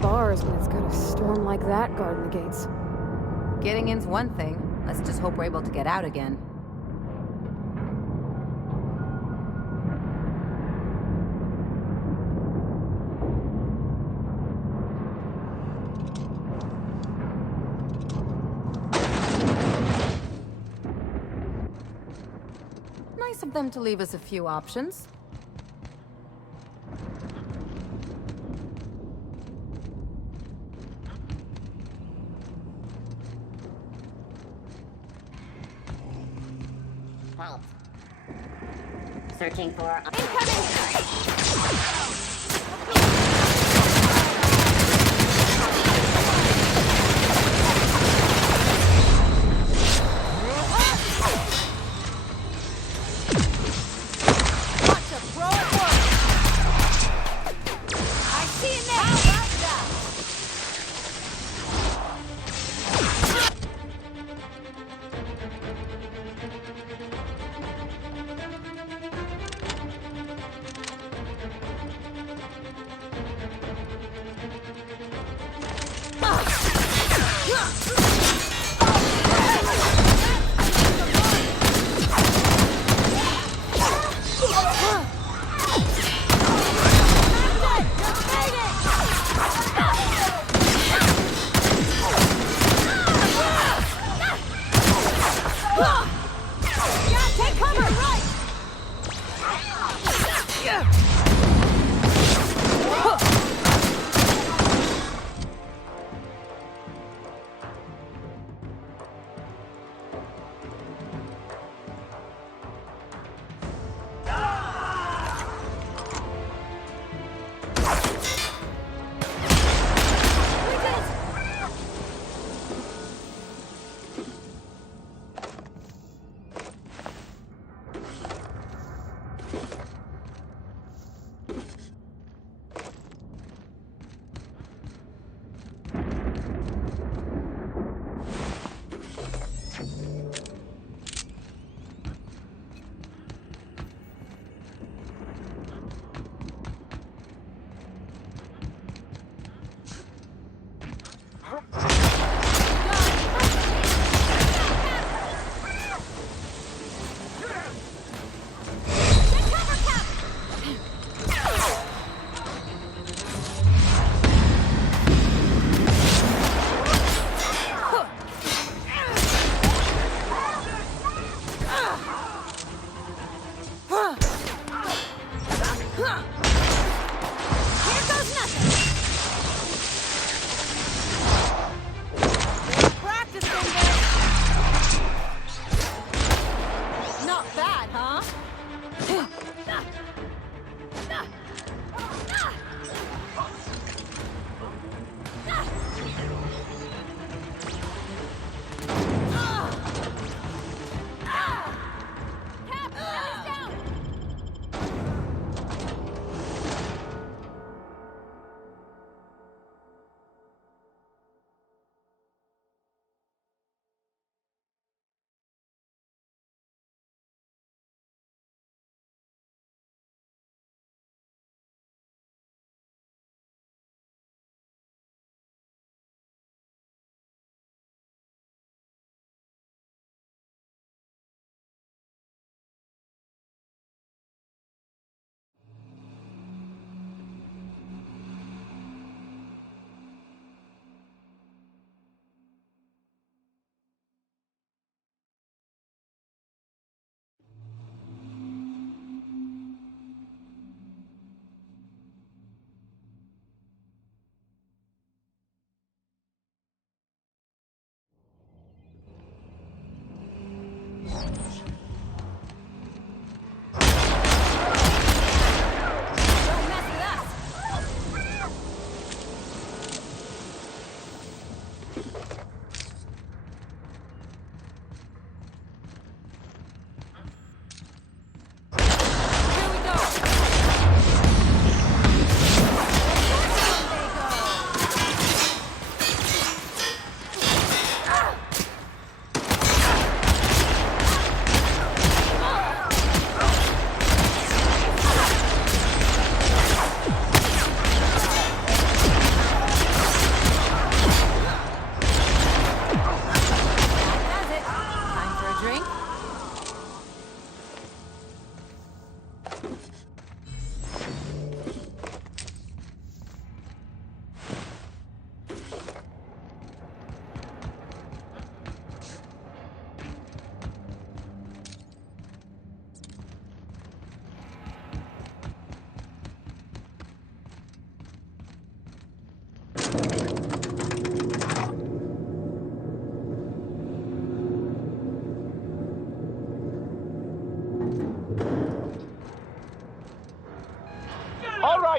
bars when it's got a storm like that guarding the gates. Getting in's one thing. Let's just hope we're able to get out again. Nice of them to leave us a few options. Halt. Searching for...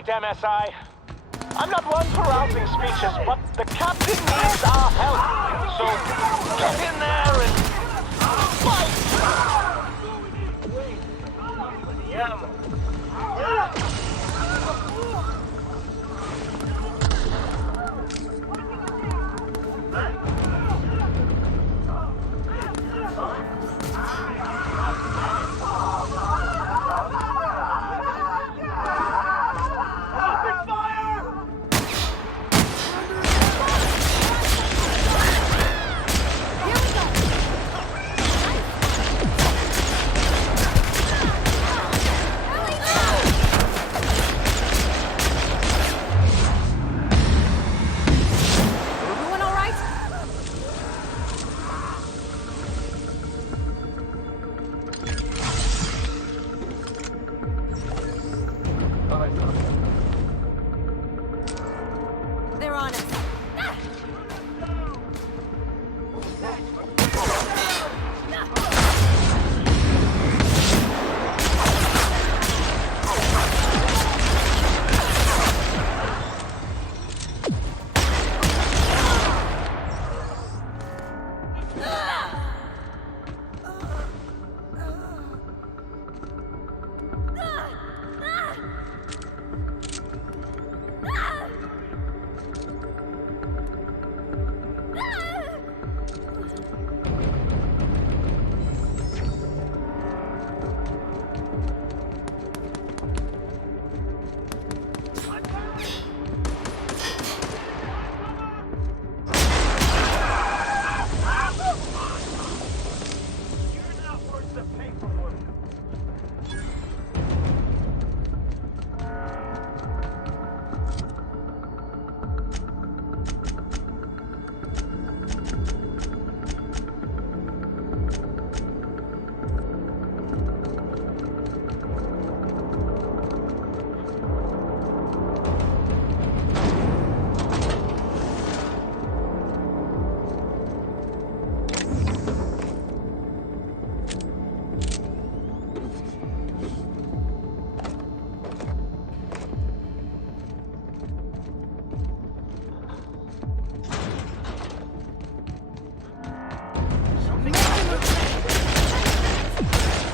right, MSI. I'm not one for rousing speeches, but the captain needs our help. So get in there and fight! Everyone all right? They're on us.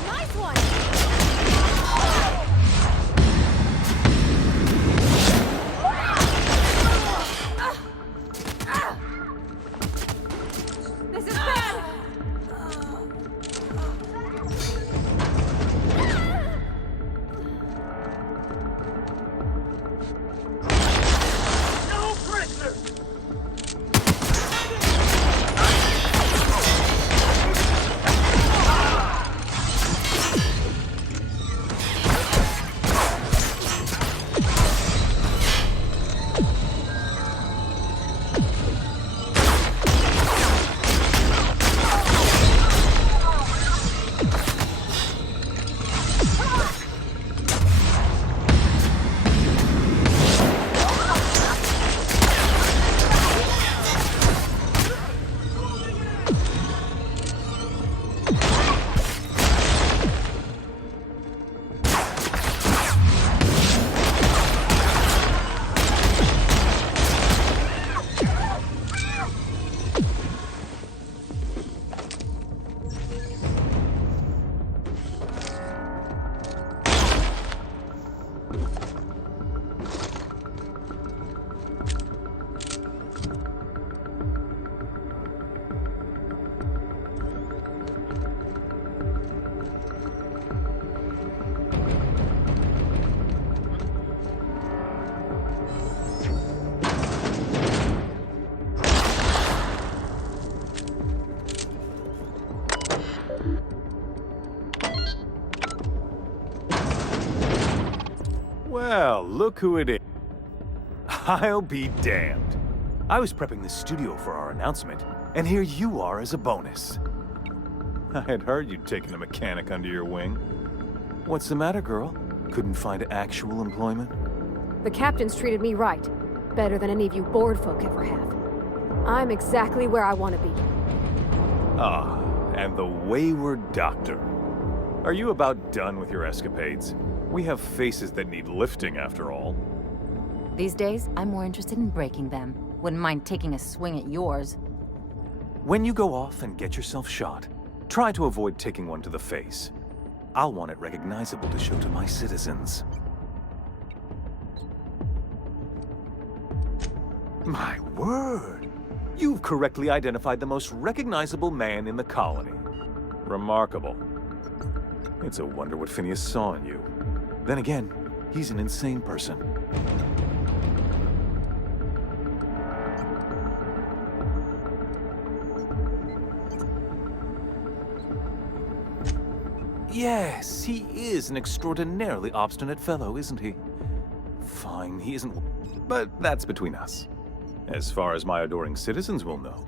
Nice one! This is bad! No prisoners! Well, look who it is. I'll be damned. I was prepping the studio for our announcement, and here you are as a bonus. I had heard you'd taken a mechanic under your wing. What's the matter, girl? Couldn't find actual employment? The captain's treated me right. Better than any of you bored folk ever have. I'm exactly where I want to be. Ah, and the wayward doctor. Are you about done with your escapades? We have faces that need lifting, after all. These days, I'm more interested in breaking them. Wouldn't mind taking a swing at yours. When you go off and get yourself shot, try to avoid taking one to the face. I'll want it recognizable to show to my citizens. My word! You've correctly identified the most recognizable man in the colony. Remarkable. It's a wonder what Phineas saw in you. Then again, he's an insane person. Yes, he is an extraordinarily obstinate fellow, isn't he? Fine, he isn't... But that's between us. As far as my adoring citizens will know.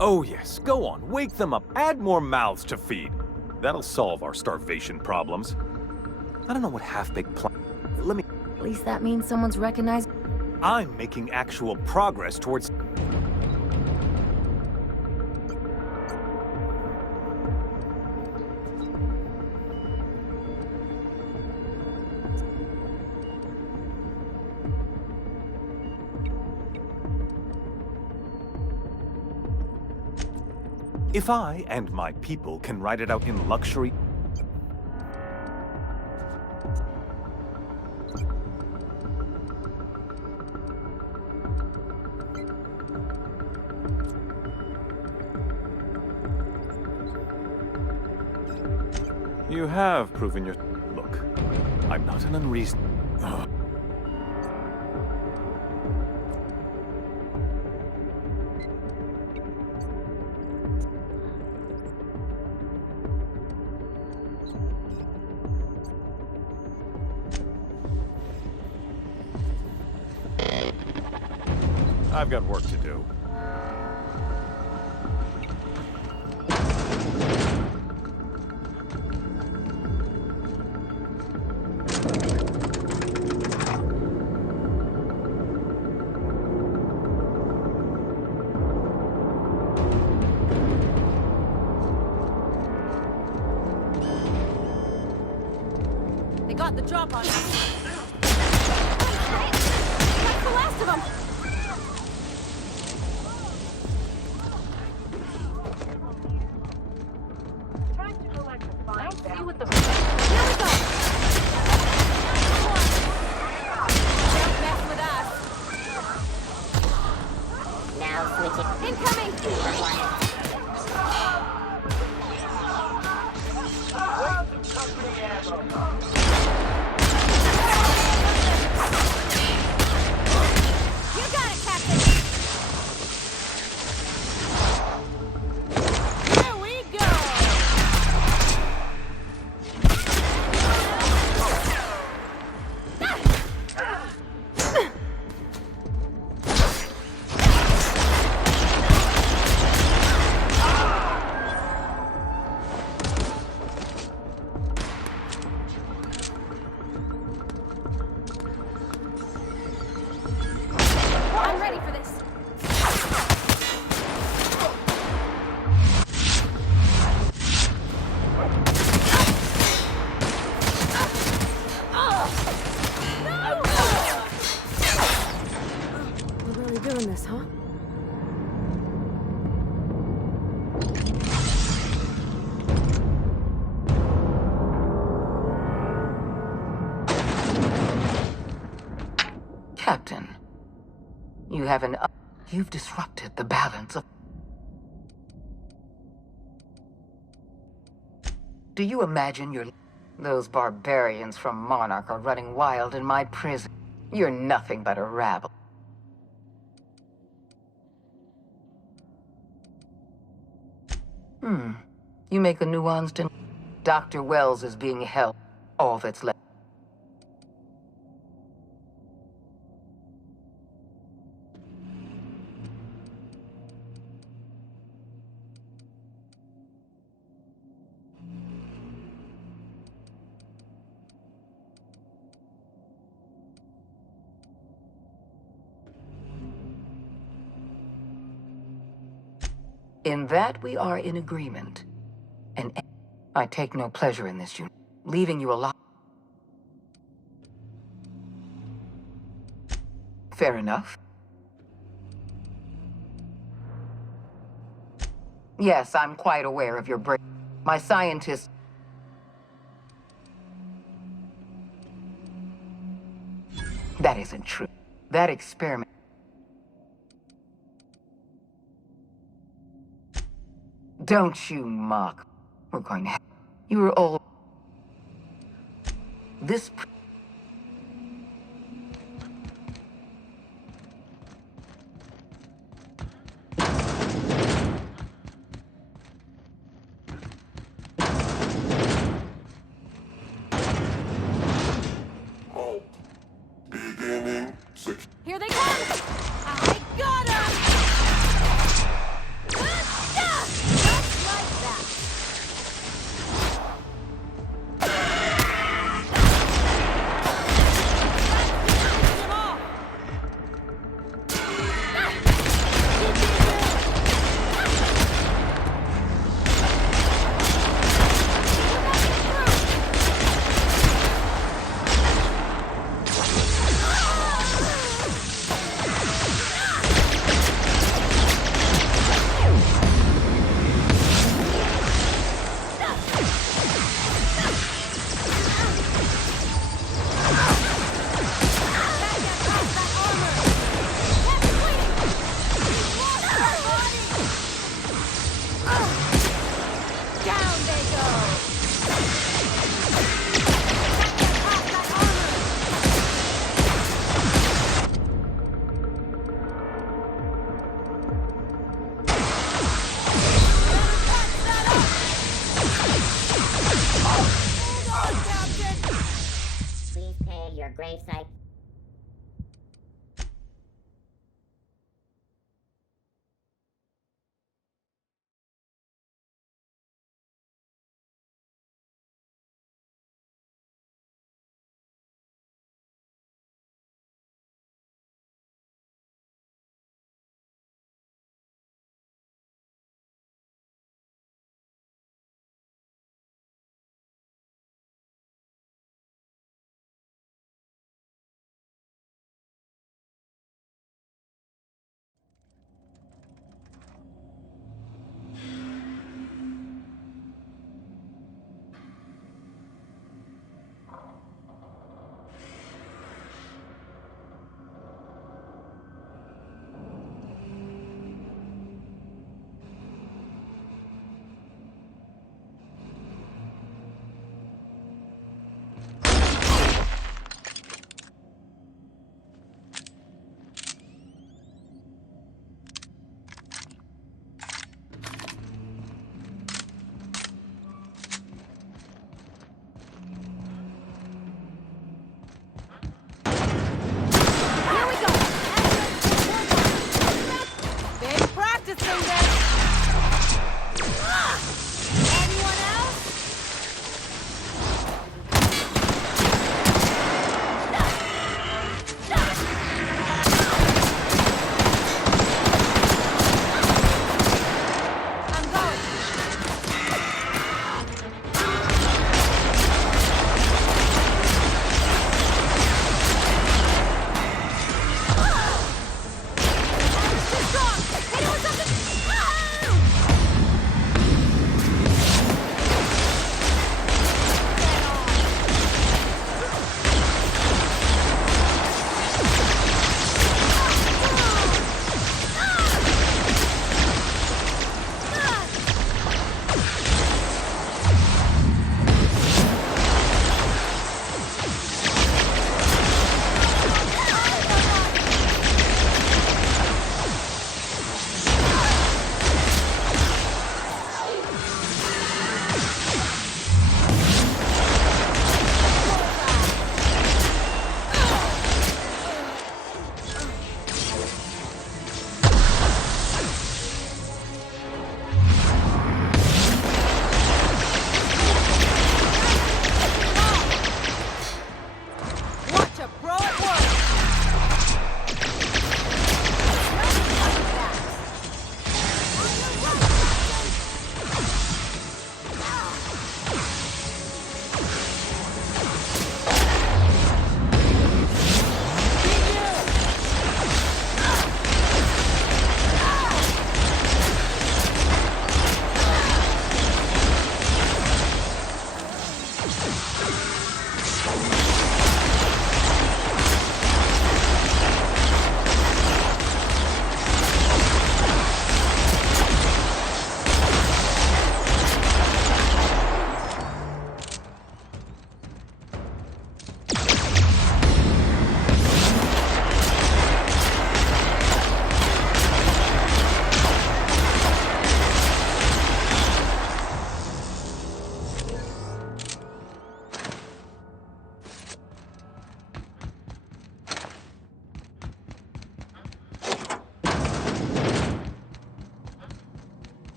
Oh yes, go on, wake them up, add more mouths to feed. That'll solve our starvation problems. I don't know what half-baked plan... Let me... At least that means someone's recognized. I'm making actual progress towards... If I and my people can ride it out in luxury... You have proven your... Look, I'm not an unreasonable... I've got work to do. They got the drop on us. That's the last of them! See what the... Here we go! Don't mess with us. Now switching Incoming! You got it, Captain! Here we go! I'm ready for this. We're really doing this, huh? Captain, you have an... You've disrupted the balance of... Do you imagine you're... Those barbarians from Monarch are running wild in my prison. You're nothing but a rabble. You make a nuanced... Dr. Wells is being held. All that's left. In that we are in agreement. And I take no pleasure in this, leaving you alive. Fair enough. Yes, I'm quite aware of your break. My scientists... That isn't true. That experiment... Don't you mock. We're going to have... You were all... This... Beginning Here they come! I got him! Just like that. Them all. Down they go! Please pay your gravesite. Here we go! Been practicing this! Anyone else? I'm going! Too strong! Hit it with something! Ah!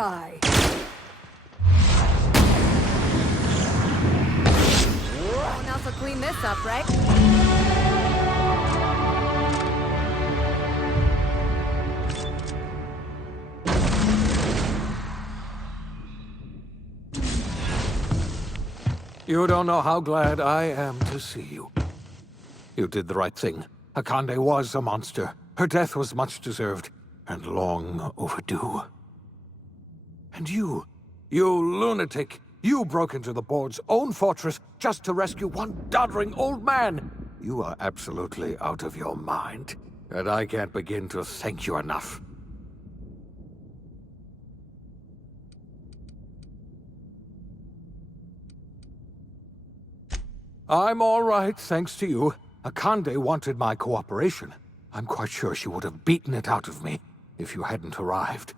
die. No one else will clean this up, right? You don't know how glad I am to see you. You did the right thing. Akande was a monster. Her death was much deserved, and long overdue. And you lunatic, you broke into the board's own fortress just to rescue one doddering old man. You are absolutely out of your mind, and I can't begin to thank you enough. I'm all right, thanks to you. Akande wanted my cooperation. I'm quite sure she would have beaten it out of me if you hadn't arrived.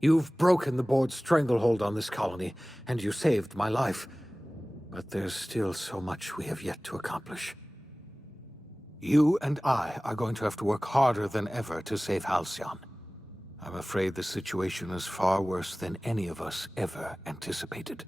You've broken the board's stranglehold on this colony, and you saved my life. But there's still so much we have yet to accomplish. You and I are going to have to work harder than ever to save Halcyon. I'm afraid the situation is far worse than any of us ever anticipated.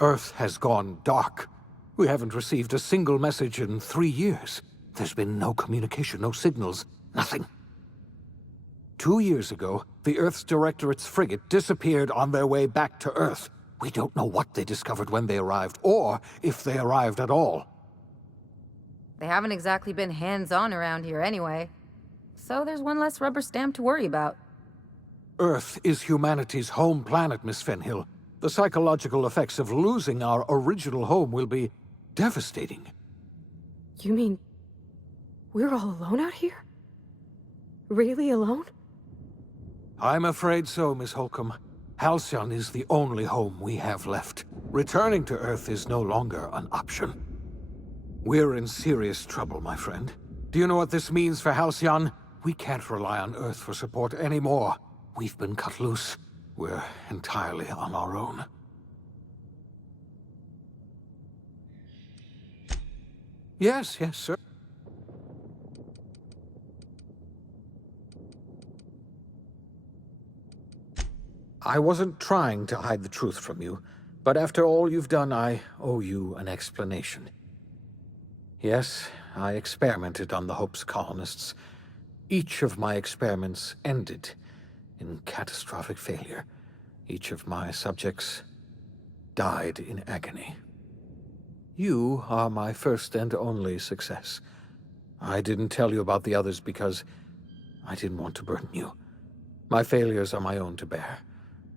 Earth has gone dark. We haven't received a single message in 3 years. There's been no communication, no signals, nothing. 2 years ago, the Earth's Directorate's frigate disappeared on their way back to Earth. We don't know what they discovered when they arrived, or if they arrived at all. They haven't exactly been hands-on around here anyway. So there's one less rubber stamp to worry about. Earth is humanity's home planet, Miss Fenhill. The psychological effects of losing our original home will be devastating. You mean we're all alone out here? Really alone? I'm afraid so, Miss Holcomb. Halcyon is the only home we have left. Returning to Earth is no longer an option. We're in serious trouble, my friend. Do you know what this means for Halcyon? We can't rely on Earth for support anymore. We've been cut loose. We're entirely on our own. Yes, sir. I wasn't trying to hide the truth from you, but after all you've done, I owe you an explanation. Yes, I experimented on the Hope's colonists. Each of my experiments ended in catastrophic failure. Each of my subjects died in agony. You are my first and only success. I didn't tell you about the others because I didn't want to burden you. My failures are my own to bear,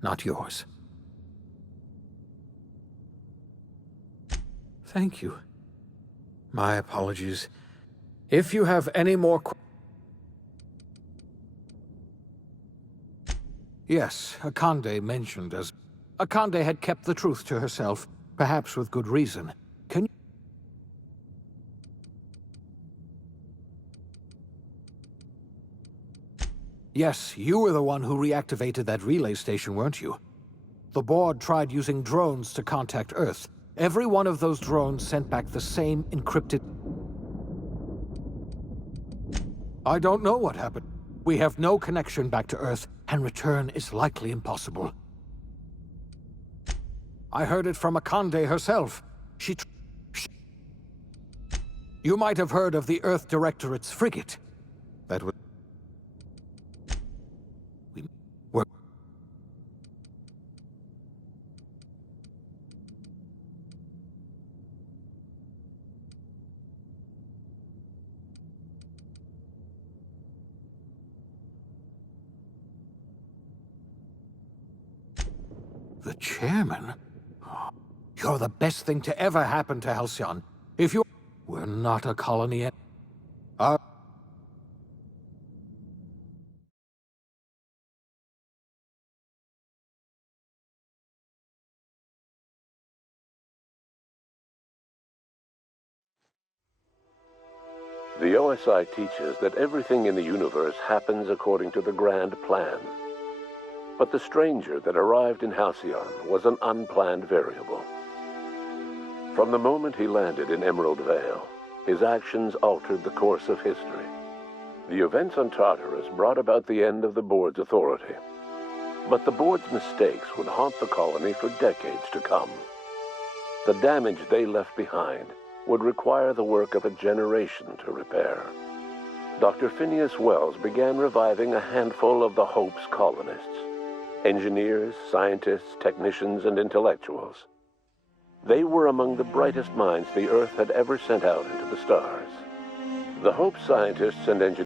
not yours. Thank you. My apologies. If you have any more Yes, Akande mentioned as... Akande had kept the truth to herself, perhaps with good reason. Can you... Yes, you were the one who reactivated that relay station, weren't you? The board tried using drones to contact Earth. Every one of those drones sent back the same encrypted... I don't know what happened. We have no connection back to Earth, and return is likely impossible. I heard it from Akande herself. You might have heard of the Earth Directorate's frigate. That was... We were... The chairman? You're the best thing to ever happen to Halcyon. If you... We're not a colony yet. The OSI teaches that everything in the universe happens according to the grand plan. But the stranger that arrived in Halcyon was an unplanned variable. From the moment he landed in Emerald Vale, his actions altered the course of history. The events on Tartarus brought about the end of the Board's authority. But the Board's mistakes would haunt the colony for decades to come. The damage they left behind would require the work of a generation to repair. Dr. Phineas Wells began reviving a handful of the Hope's colonists. Engineers, scientists, technicians, and intellectuals. They were among the brightest minds the Earth had ever sent out into the stars. The Hope scientists and engineers